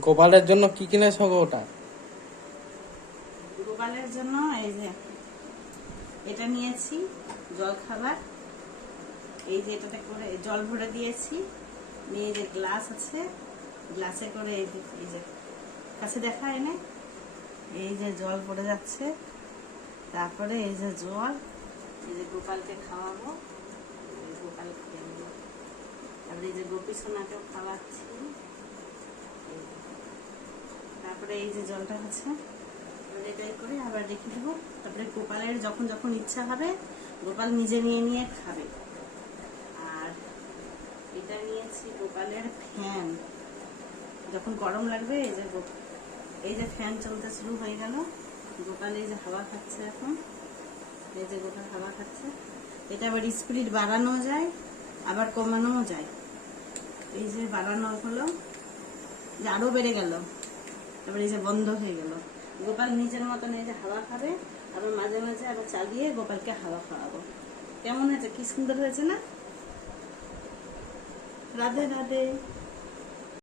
গোপালের জন্য কি কিনেছো গো ওটা? গোপালের জন্য এই যে এটা নিয়েছি, জল খাবার। এই যে এটাতে করে জল ভরে দিয়েছি, নিয়ে যে গ্লাস আছে, গ্লাসে করে এই যে কাছে দেখা এনে এই যে জল পড়ে যাচ্ছে। তারপরে এই যে জল, এই যে গোপালকে খাওয়াবো, গোপাল খেয়ে নেবো। তারপরে এই যে গোপী সোনাকেও খাওয়াচ্ছি। তারপরে এই যে জলটা আছে এটাই করে আবার রেখে দেবো। তারপরে গোপালের যখন যখন ইচ্ছা হবে গোপাল নিজে নিয়ে নিয়ে খাবে। আর এটা নিয়েছি গোপালের ফ্যান, যখন গরম লাগবে এই যে ফ্যান চলতে শুরু হয়ে গেল, গোপাল এই যে হাওয়া খাচ্ছে এখন, এই যে গোপাল হাওয়া খাচ্ছে। এটা আবার স্পিড বাড়ানো যায় আবার কমানোও যায়। এই যে বাড়ানো হলো, যে আরো বেড়ে গেল, তারপরে এই যে বন্ধ হয়ে গেল। গোপাল নিজের মতন এই যে হাওয়া খাবে, আবার মাঝে মাঝে আবার চালিয়ে গোপালকে হাওয়া খাওয়াবো। কেমন হয়েছে? কি সুন্দর হয়েছে না? রাধে রাধে।